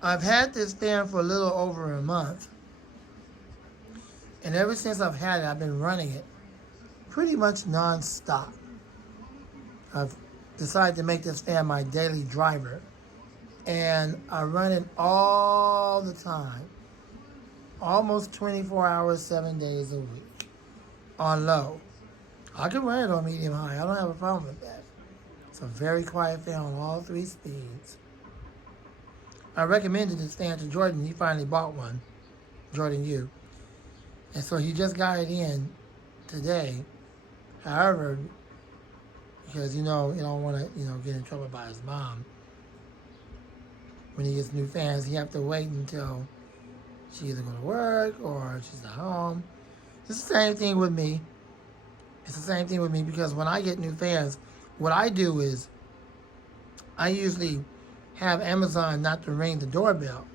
I've had this fan for a little over a month, and ever since I've had it, I've been running it pretty much non-stop. I've decided to make this fan my daily driver, and I run it all the time, almost 24 hours, 7 days a week, on low. I can run it on medium high. I don't have a problem with that. It's a very quiet fan on all 3 speeds. I recommended this fan to Jordan. He finally bought one, Jordan U. And so he just got it in today. However, because, you don't want to, get in trouble by his mom. When he gets new fans, he have to wait until she either go to work or she's at home. It's the same thing with me. It's the same thing with me because when I get new fans, what I do is I usually have Amazon not to ring the doorbell.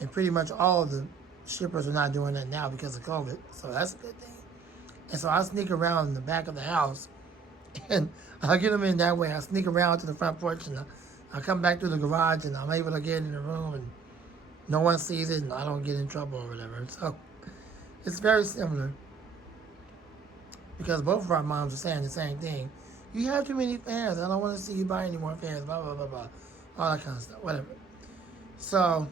And pretty much all of the shippers are not doing that now because of COVID. So that's a good thing. And so I sneak around in the back of the house and I get them in that way. I sneak around to the front porch and I come back through the garage and I'm able to get in the room and no one sees it and I don't get in trouble or whatever. So it's very similar because both of our moms are saying the same thing. You have too many fans. I don't want to see you buy any more fans, blah, blah, blah, blah. All that kind of stuff, whatever. So,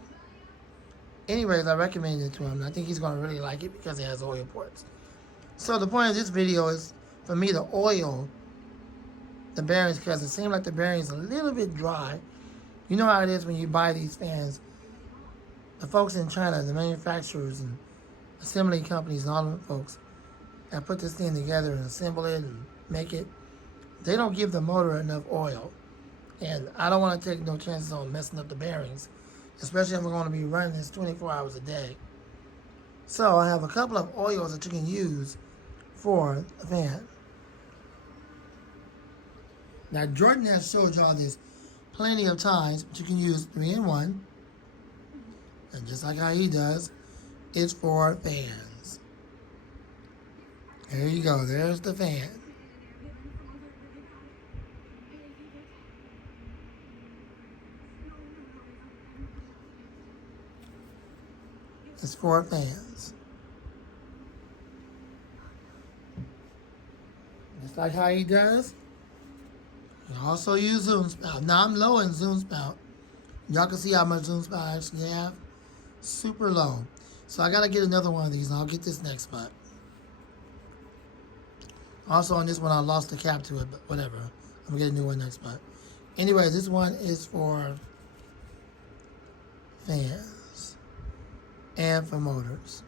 anyways, I recommended it to him. And I think he's going to really like it because it has oil ports. So the point of this video is for me to oil the bearings because it seems like the bearings are a little bit dry. You know how it is when you buy these fans. The folks in China, the manufacturers and assembly companies and all the folks that put this thing together and assemble it and make it, they don't give the motor enough oil. And I don't want to take no chances on messing up the bearings, especially if we're going to be running this 24 hours a day. So I have a couple of oils that you can use for the fan. Now Jordan has showed y'all this plenty of times, but you can use 3-in-1. And just like how he does, it's for fans. There you go, there's the fan. It's for fans. Just like how he does. You can also use zoom spout. Now I'm low in zoom spout. Y'all can see how much zoom spout I actually have. Super low. So I gotta get another one of these and I'll get this next month. Also on this one I lost the cap to it, but whatever. I'm gonna get a new one next month. Anyway, this one is for fans and for motors.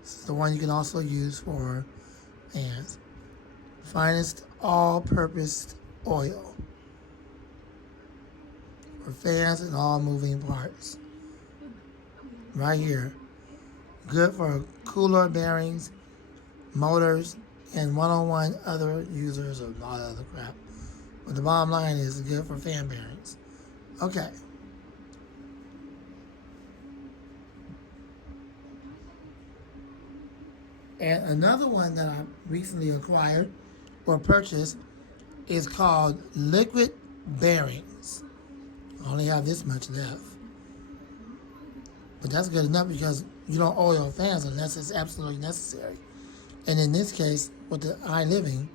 This is the one you can also use for fans. Finest all-purpose oil for fans and all moving parts. Right here. Good for cooler bearings, motors, and one-on-one other users of all that other crap. But the bottom line is it's good for fan bearings. Okay. And another one that I recently acquired or purchased is called liquid bearings. I only have this much left. But that's good enough because you don't oil fans unless it's absolutely necessary. And in this case, with the iLiving,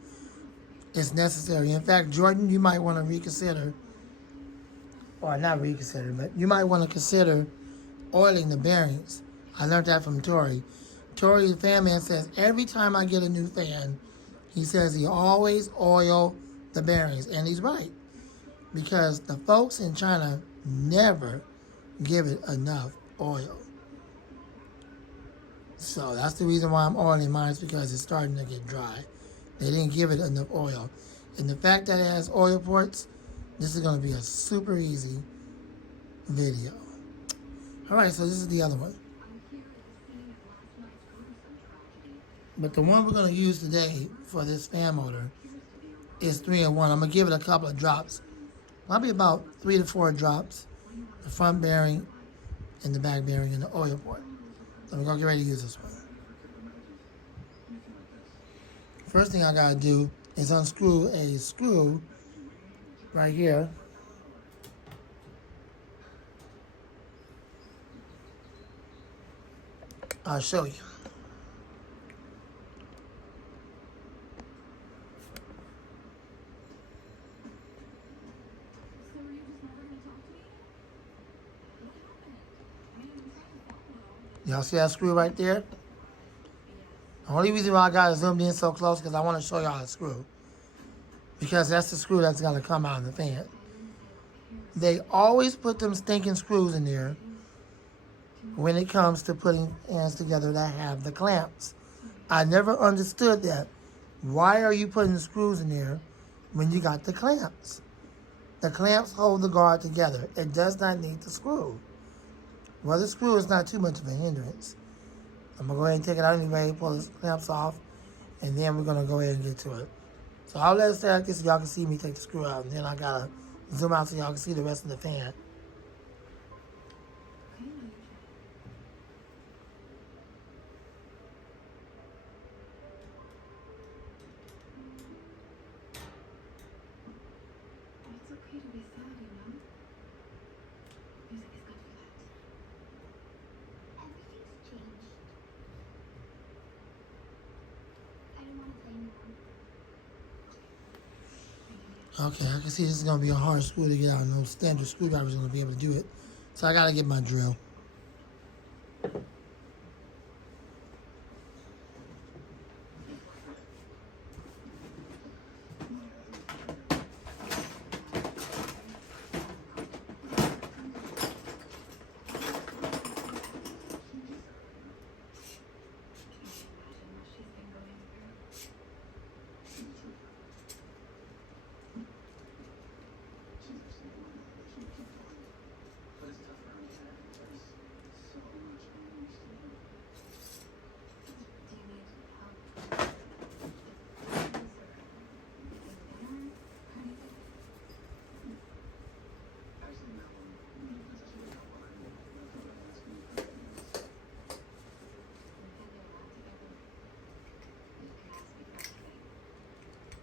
it's necessary. In fact, Jordan, you might want to reconsider, or not reconsider, but you might want to consider oiling the bearings. I learned that from Tori. Tori, the fan man, says every time I get a new fan, he says he always oil the bearings. And he's right. Because the folks in China never give it enough oil. So that's the reason why I'm oiling mine, is because it's starting to get dry. They didn't give it enough oil. And the fact that it has oil ports, this is going to be a super easy video. Alright, so this is the other one. But the one we're going to use today for this fan motor is 3-in-1. I'm going to give it a couple of drops. Probably about 3 to 4 drops. The front bearing and the back bearing and the oil port. So we're going to get ready to use this one. First thing I got to do is unscrew a screw right here. I'll show you. Y'all see that screw right there? The only reason why I got it zoomed in so close because I want to show y'all the screw. Because that's the screw that's going to come out of the fan. They always put them stinking screws in there when it comes to putting fans together that have the clamps. I never understood that. Why are you putting the screws in there when you got the clamps? The clamps hold the guard together. It does not need the screw. Well, the screw is not too much of a hindrance. I'm going to go ahead and take it out anyway, pull the clamps off, and then we're going to go ahead and get to it. So I'll let it stay like this so y'all can see me take the screw out, and then I got to zoom out so y'all can see the rest of the fan. It's okay to be sad, you know? Music is good for that. Everything's changed. I don't want to play anymore. Okay, I can see this is going to be a hard screw to get out. No standard screwdriver is going to be able to do it. So I got to get my drill.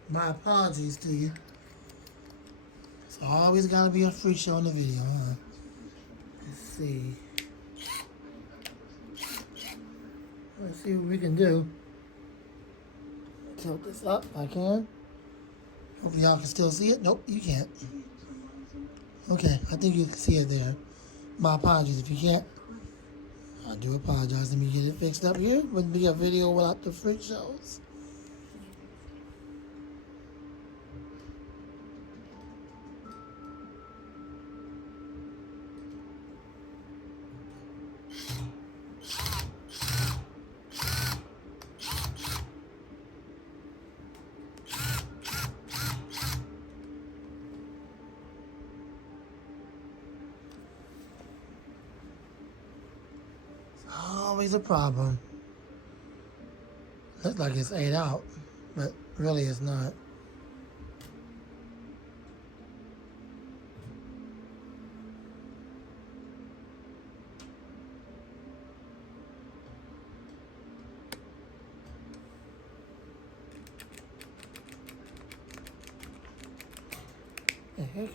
My apologies to you. It's always got to be a free show in the video, huh? Let's see. Let's see what we can do. Tilt this up if I can. Hopefully y'all can still see it. Nope, you can't. Okay, I think you can see it there. My apologies if you can't. I do apologize. Let me get it fixed up here. Wouldn't be a video without the freak shows. Always a problem. Looks like it's 8 out, but really it's not. The heck?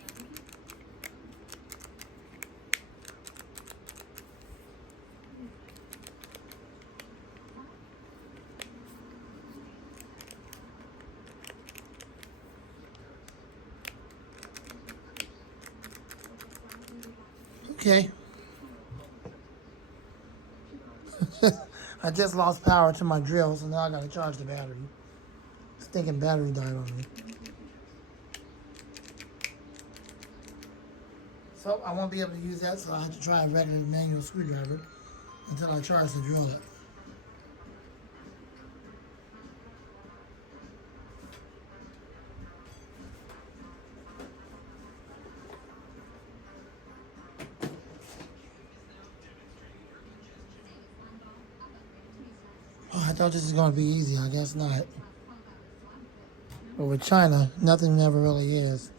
Okay. I just lost power to my drill, so now I gotta charge the battery. Stinking battery died on me. So I won't be able to use that, so I have to try a regular manual screwdriver until I charge the drill up. Oh, I thought this was going to be easy. I guess not. But with China, nothing ever really is.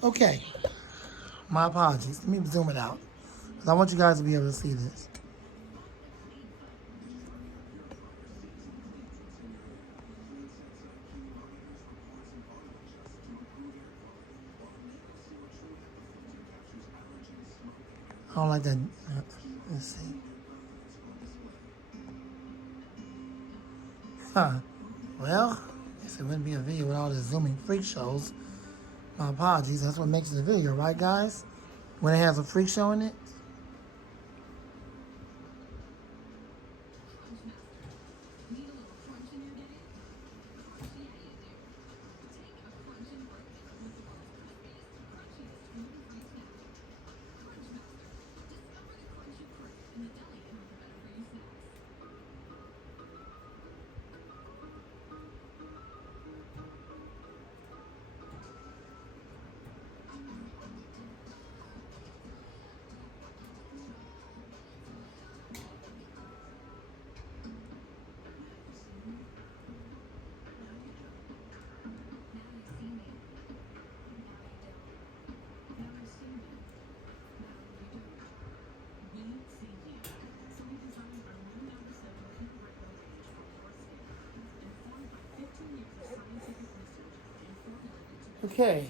Okay, my apologies. Let me zoom it out. Because I want you guys to be able to see this. I don't like that. Let's see. Huh. Well, I guess it wouldn't be a video with all the zooming freak shows. My apologies. That's what makes it a video, right, guys? When it has a freak show in it. Okay.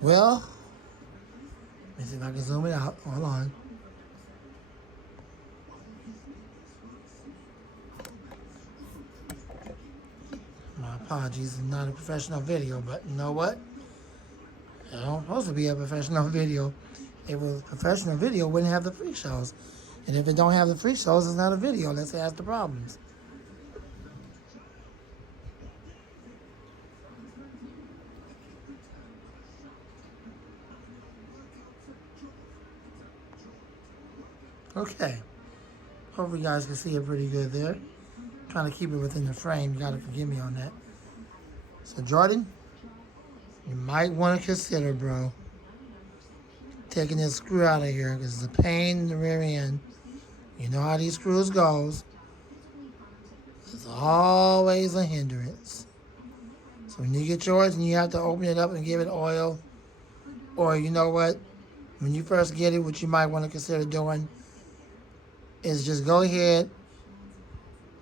Well, let me see if I can zoom it out. Hold on. My apologies. It's not a professional video, but you know what? It don't supposed to be a professional video. If it was a professional video, it wouldn't have the freak shows. And if it don't have the freak shows, it's not a video. Let's ask the problems. Okay. Hopefully you guys can see it pretty good there. Trying to keep it within the frame. You got to forgive me on that. So, Jordan, you might want to consider, bro, taking this screw out of here because it's a pain in the rear end. You know how these screws goes. It's always a hindrance. So when you get yours and you have to open it up and give it oil, or you know what, when you first get it, what you might want to consider doing is just go ahead.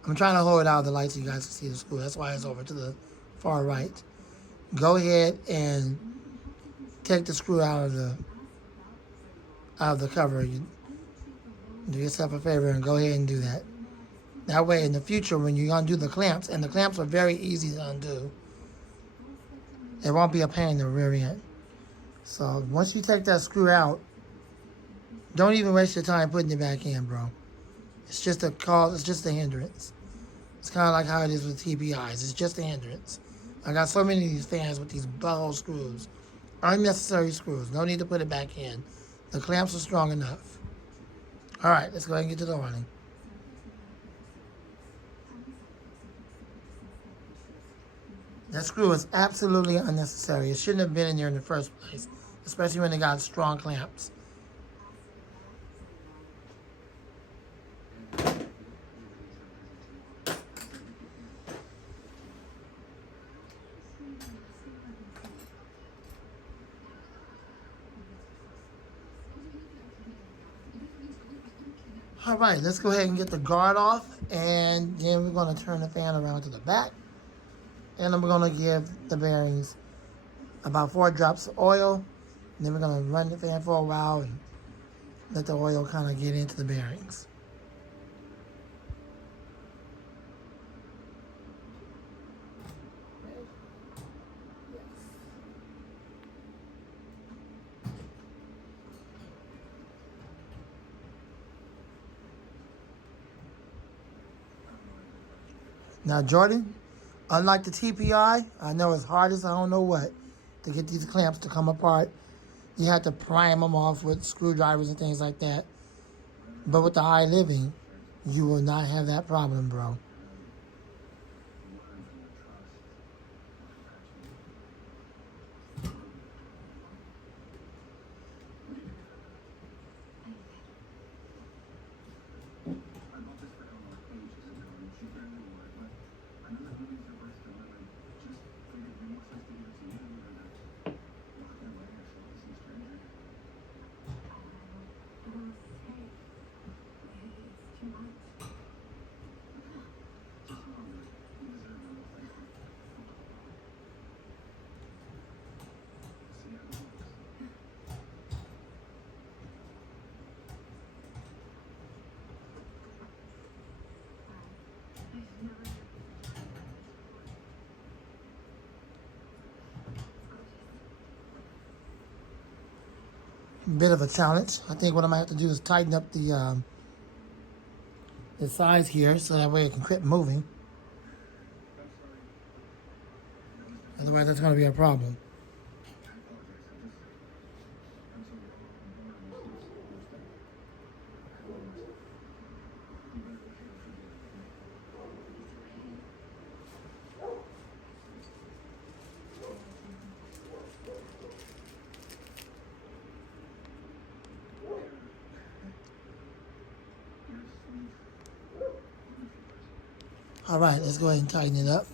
I'm trying to hold it out of the light so you guys can see the screw. That's why it's over to the far right. Go ahead and take the screw out of the cover. You do yourself a favor and go ahead and do that. That way, in the future, when you undo the clamps, and the clamps are very easy to undo, it won't be a pain in the rear end. So once you take that screw out, don't even waste your time putting it back in, bro. It's just a cause. It's just a hindrance. It's kind of like how it is with TPIs. It's just a hindrance. I got so many of these fans with these butthole screws. Unnecessary screws. No need to put it back in. The clamps are strong enough. All right, let's go ahead and get to the running. That screw is absolutely unnecessary. It shouldn't have been in there in the first place, especially when they got strong clamps. All right, let's go ahead and get the guard off, and then we're going to turn the fan around to the back, and then we're going to give the bearings about 4 drops of oil, and then we're going to run the fan for a while and let the oil kind of get into the bearings. Now, Jordan, unlike the TPI, I know it's hard as I don't know what to get these clamps to come apart. You have to prime them off with screwdrivers and things like that. But with the high living, you will not have that problem, bro. bit of a challenge. I think what I might have to do is tighten up the sides here so that way it can quit moving. Otherwise, that's going to be a problem. All right, let's go ahead and tighten it up.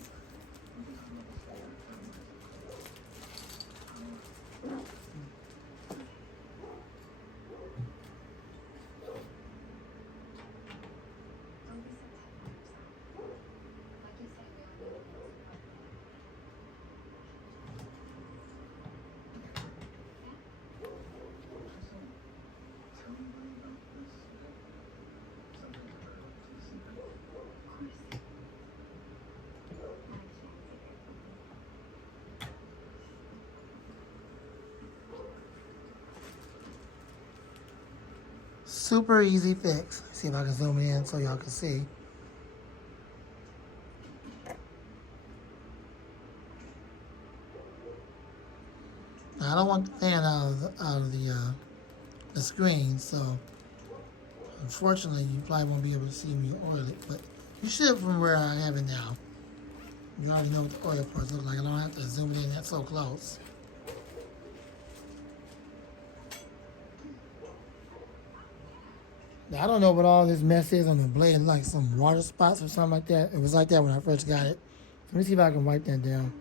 Super easy fix. See if I can zoom in so y'all can see. Now, I don't want the fan out of the screen, so unfortunately you probably won't be able to see me oil it, but you should from where I have it now. You already know what the oil parts look like. I don't have to zoom in that so close. Now, I don't know what all this mess is on the blade, like some water spots or something like that. It was like that when I first got it. Let me see if I can wipe that down.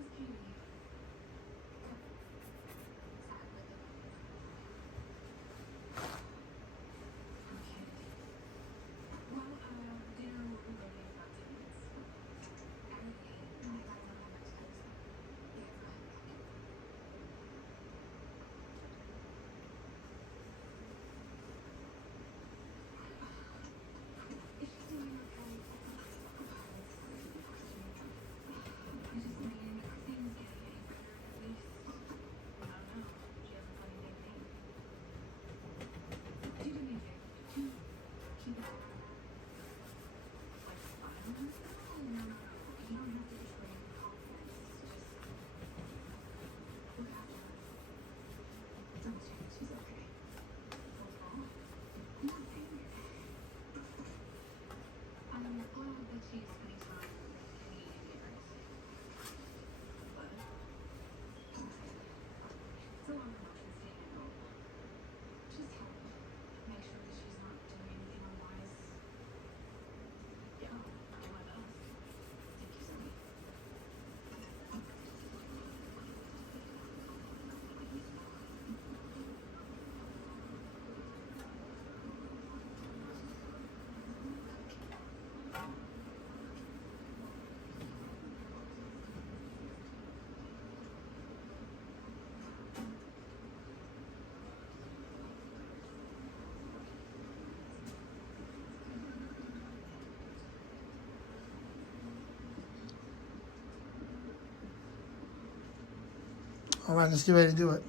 All right, let's get ready to do it.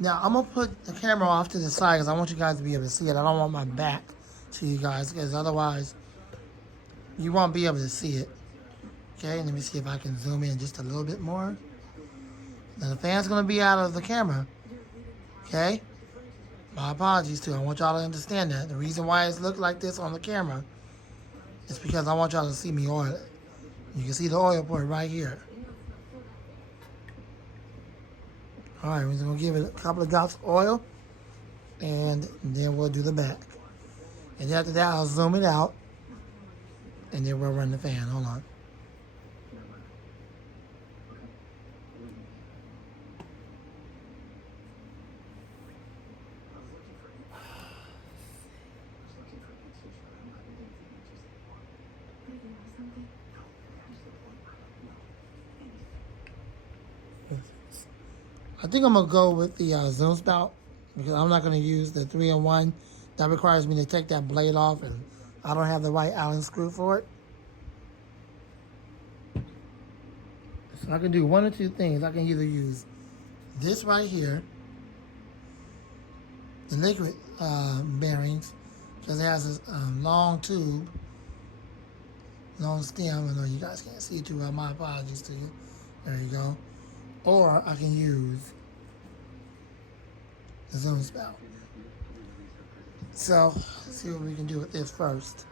Now, I'm going to put the camera off to the side because I want you guys to be able to see it. I don't want my back to you guys because otherwise you won't be able to see it. Okay, let me see if I can zoom in just a little bit more. Now, the fan's going to be out of the camera. Okay? My apologies too. I want y'all to understand that. The reason why it's looked like this on the camera is because I want y'all to see me oil it. You can see the oil port right here. All right, we're just going to give it a couple of drops of oil, and then we'll do the back. And after that, I'll zoom it out, and then we'll run the fan. Hold on. I think I'm going to go with the zoom spout because I'm not going to use the 3-in-1. That requires me to take that blade off, and I don't have the right Allen screw for it. So I can do one or two things. I can either use this right here, the liquid bearings, because it has a long tube, long stem. I know you guys can't see too well. My apologies to you. There you go. Or I can use the zoom spout. So let's see what we can do with this first.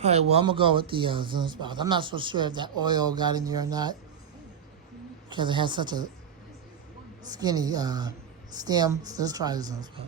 All right, well, I'm going to go with the zoom spout. I'm not so sure if that oil got in there or not because it has such a skinny stem. So let's try the zoom spout.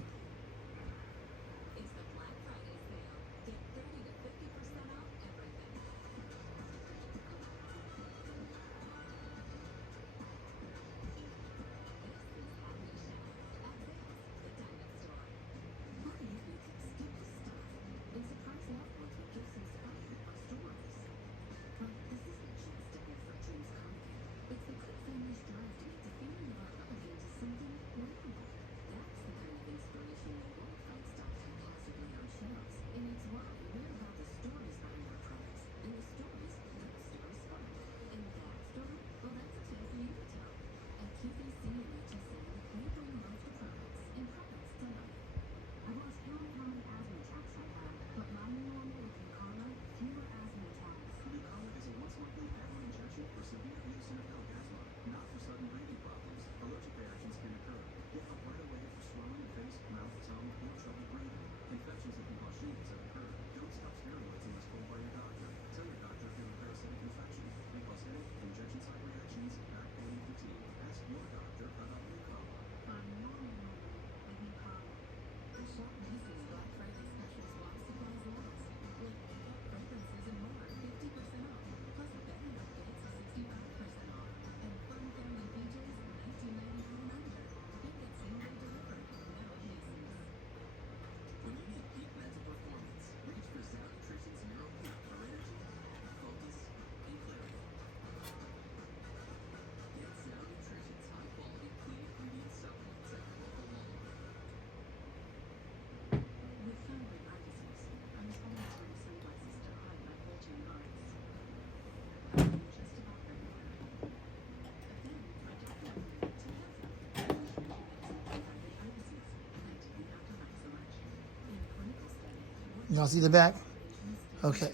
Y'all see the back? Okay.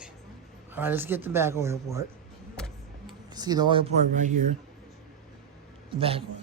All right, let's get the back oil port. See the oil port right here. The back one.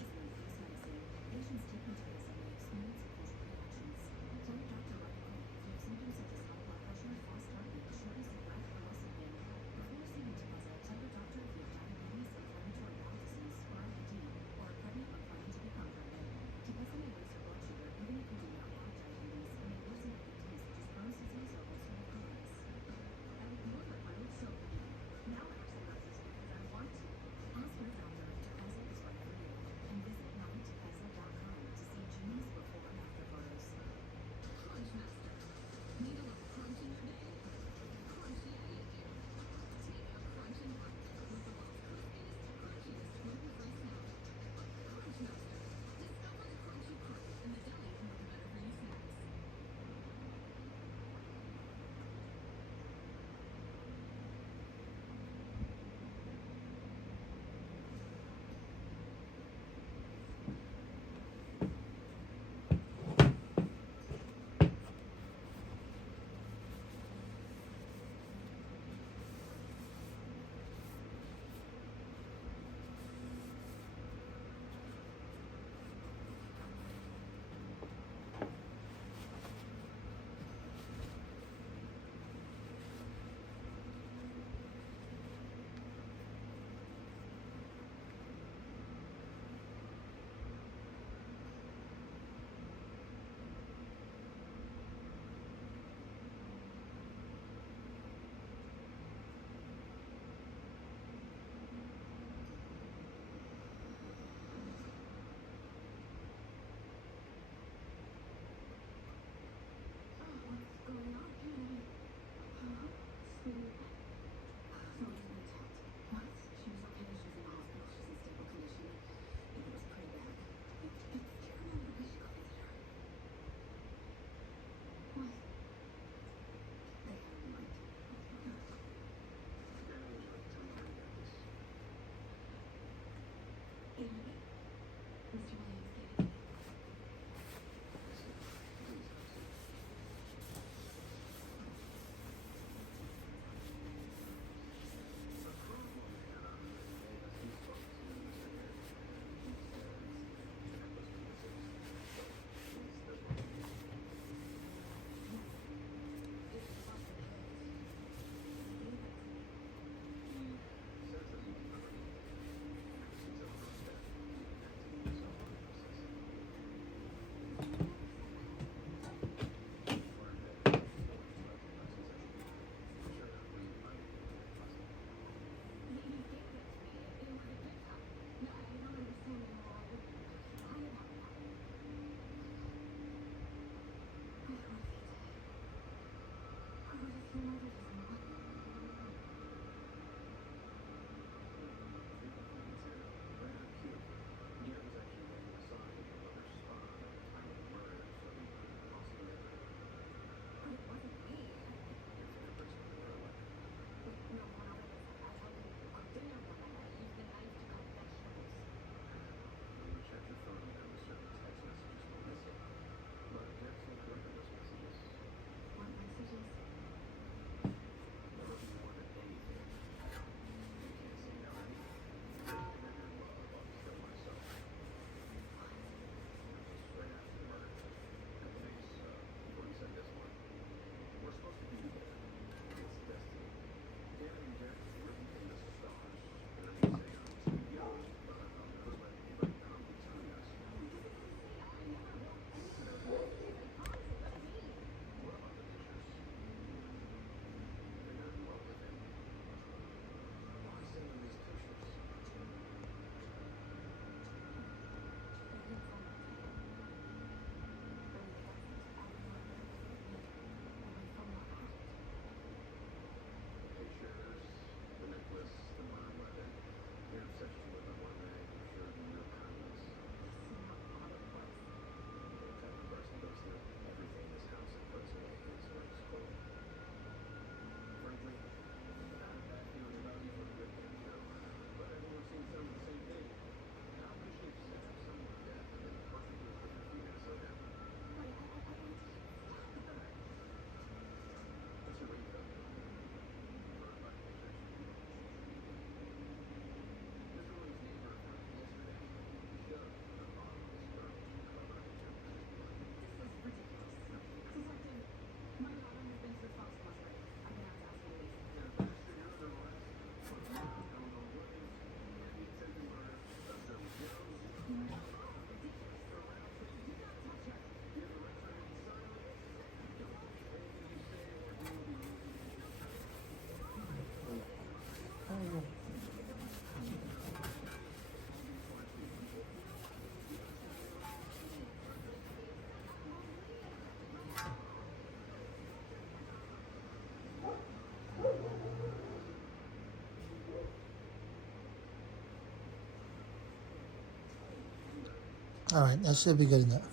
All right, that should be good enough.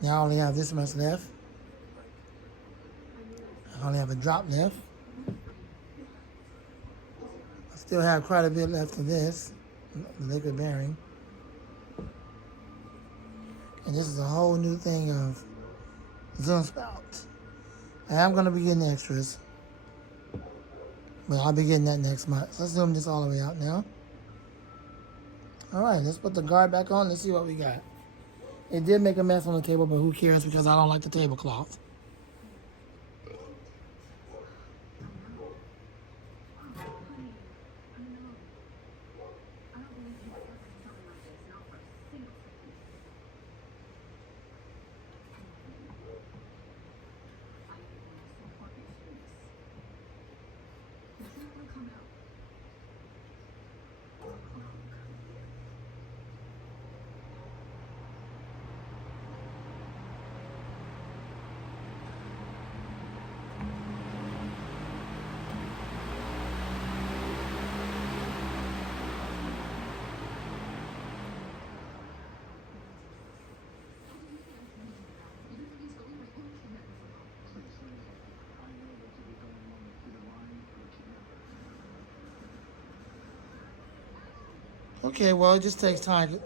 Now I only have this much left. I only have a drop left. I still have quite a bit left of this, the liquid bearing. And this is a whole new thing of Zoom spout. I am going to be getting extras, but I'll be getting that next month. So let's zoom this all the way out now. All right, let's put the guard back on. Let's see what we got. It did make a mess on the table, but who cares because I don't like the tablecloth. Okay, well, it just takes time.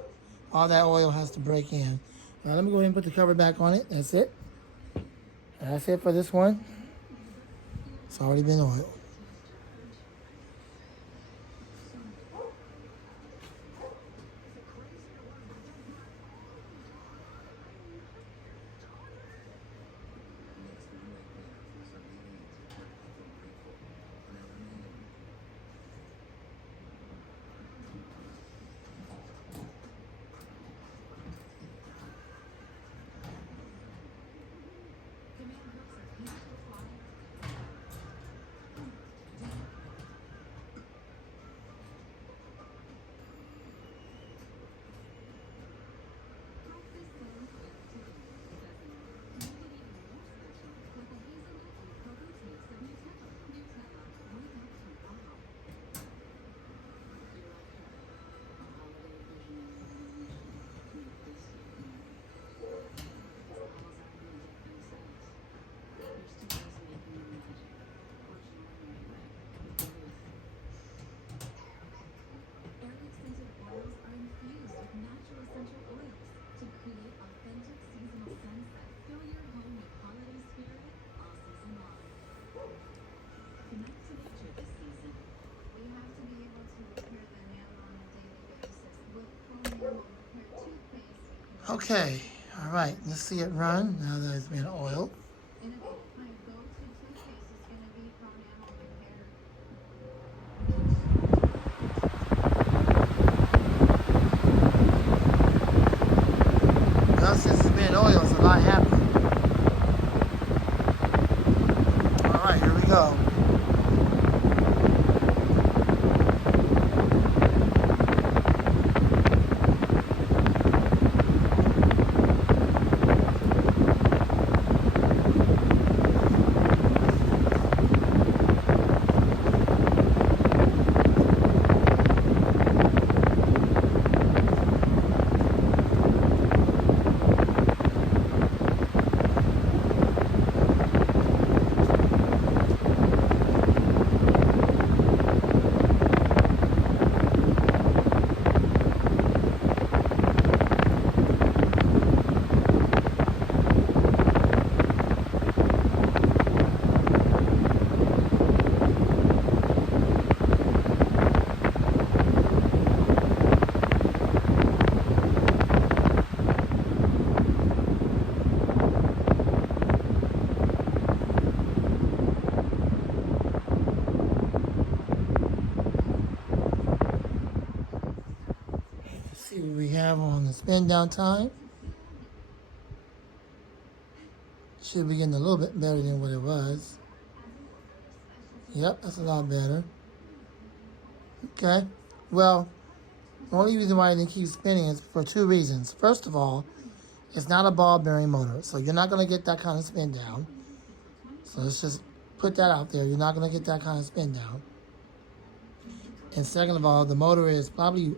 All that oil has to break in. Let me go ahead and put the cover back on it. That's it. That's it for this one. It's already been oiled. Okay, all right, let's see it run now that it's been oiled. Well, since it's been oiled, it's a lot happening. All right, here we go. See what we have on the spin down time. Should be getting a little bit better than what it was. Yep, that's a lot better. Okay, well, the only reason why I didn't keep spinning is for two reasons. First of all, it's not a ball bearing motor, so you're not going to get that kind of spin down. So let's just put that out there. You're not going to get that kind of spin down. And second of all, the motor is probably,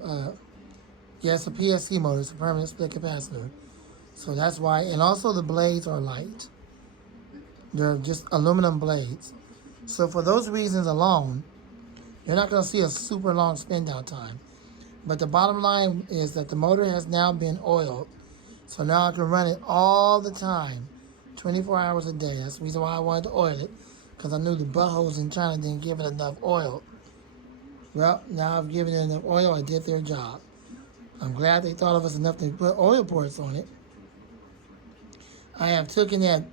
it's a PSC motor. It's a permanent split capacitor. So that's why, and also the blades are light. They're just aluminum blades. So for those reasons alone, you're not going to see a super long spin down time. But the bottom line is that the motor has now been oiled. So now I can run it all the time, 24 hours a day. That's the reason why I wanted to oil it, because I knew the buttholes in China didn't give it enough oil. Well, now I've given it enough oil. I did their job. I'm glad they thought of us enough to put oil ports on it. I have taken that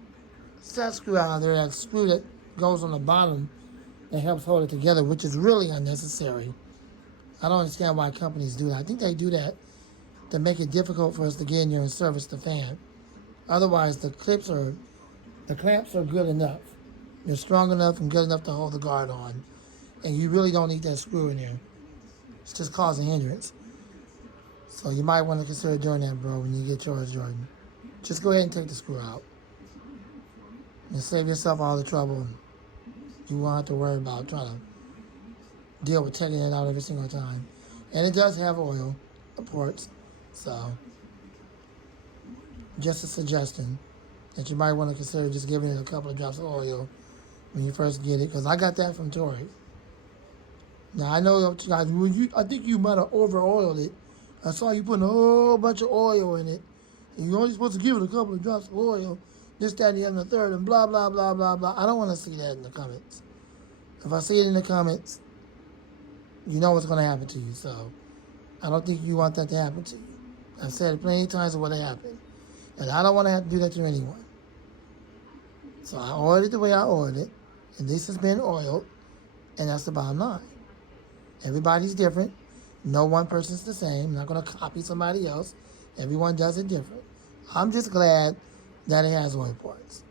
set screw out of there, that screw that goes on the bottom that helps hold it together, which is really unnecessary. I don't understand why companies do that. I think they do that to make it difficult for us to get in there and service the fan. Otherwise, the clamps are good enough. They're strong enough and good enough to hold the guard on. And you really don't need that screw in there. It's just causing hindrance. So you might want to consider doing that, bro, when you get yours, Jordan. Just go ahead and take the screw out. And save yourself all the trouble. You won't have to worry about trying to deal with taking it out every single time. And it does have oil ports. So, just a suggestion that you might want to consider just giving it a couple of drops of oil when you first get it. Because I got that from Tori. Now, I know you guys, I think you might have over-oiled it. I saw you putting a whole bunch of oil in it. And you're only supposed to give it a couple of drops of oil. This, that, and the other, and the third, and blah, blah, blah, blah, blah. I don't want to see that in the comments. If I see it in the comments, you know what's going to happen to you. So, I don't think you want that to happen to you. I've said it plenty of times of what happened. And I don't want to have to do that to anyone. So, I ordered it the way I ordered it. And this has been oiled. And that's the bottom line. Everybody's different. No one person's the same. I'm not going to copy somebody else. Everyone does it different. I'm just glad that it has oil ports.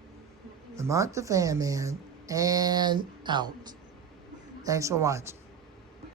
Lamont the Fan Man, and out. Thanks for watching.